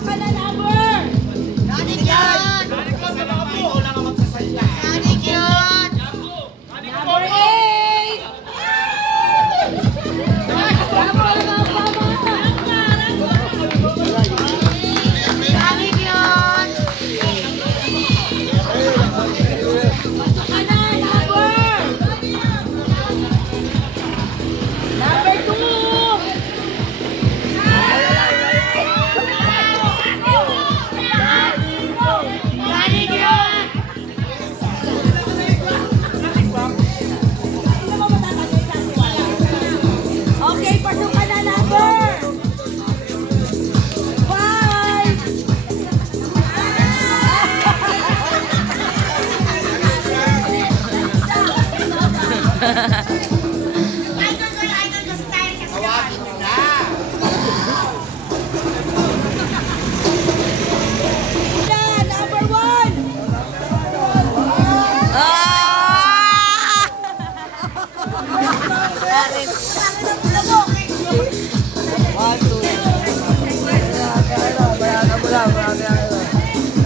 pasok ka na, number! Kanin yun! Ikaw lang ang magsasalita. Kanin yun! Number 8! Number mga pama! Kanin yun! Pasok ka na, number! Number 2! Kanin yun! Okay, pasok ka na, number! 5! Tawagin nyo na. Number 1!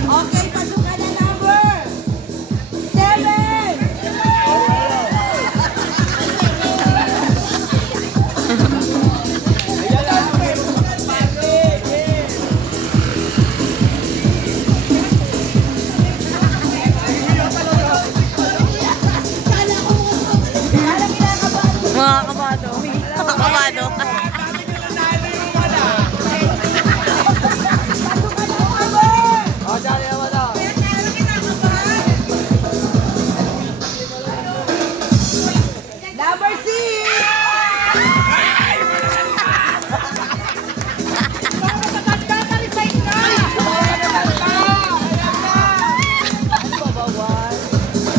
Okay, pasok ka na, number 7! Mga kabado. Kabado. Number 6!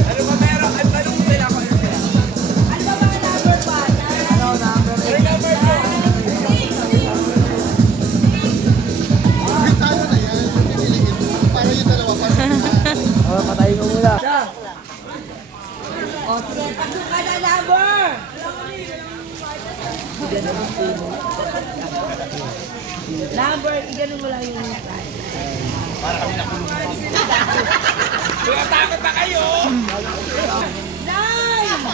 Ano ba meron? Ang tanong nila kung ano sila. Ano ba mga number 1? Tayo na yan, yung piniliin mo. Para yung dalawa, para O, sige, pasok ka na, number! Number, iganon mo lang yung Takot ba kayo? 9!